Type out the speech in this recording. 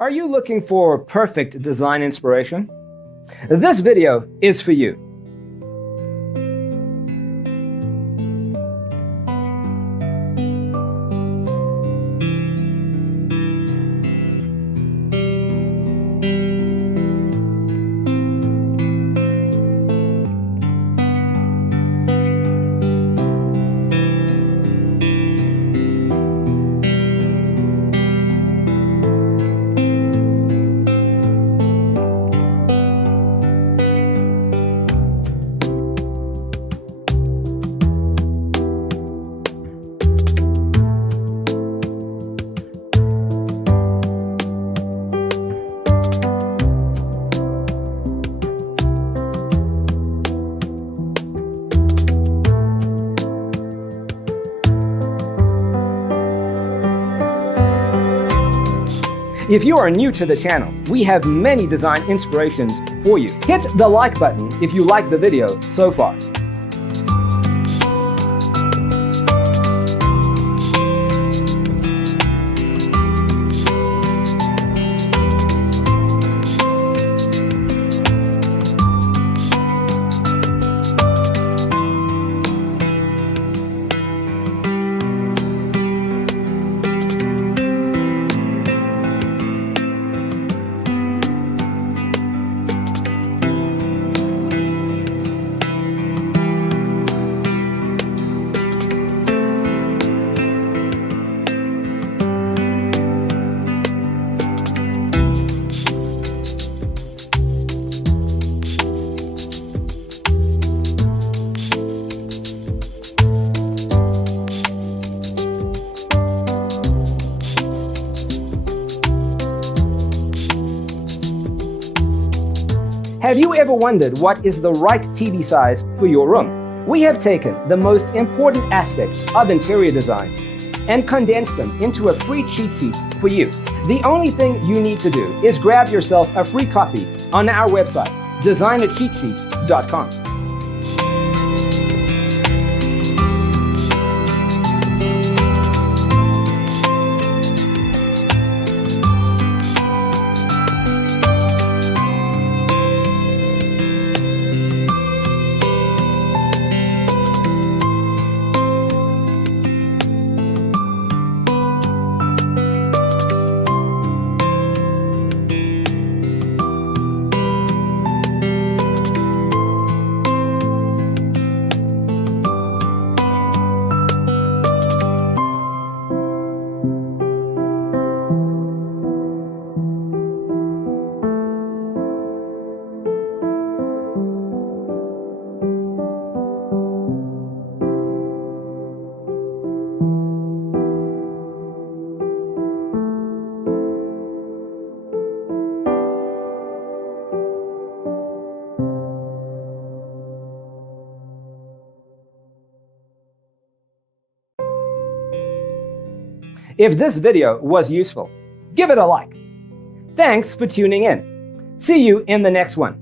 Are you looking for perfect design inspiration? This video is for you. If you are new to the channel, we have many design inspirations for you. Hit the like button if you like the video so far. Have you ever wondered what is the right TV size for your room? We have taken the most important aspects of interior design and condensed them into a free cheat sheet for you. The only thing you need to do is grab yourself a free copy on our website, designercheatsheets.com. If this video was useful, give it a like. Thanks for tuning in. See you in the next one.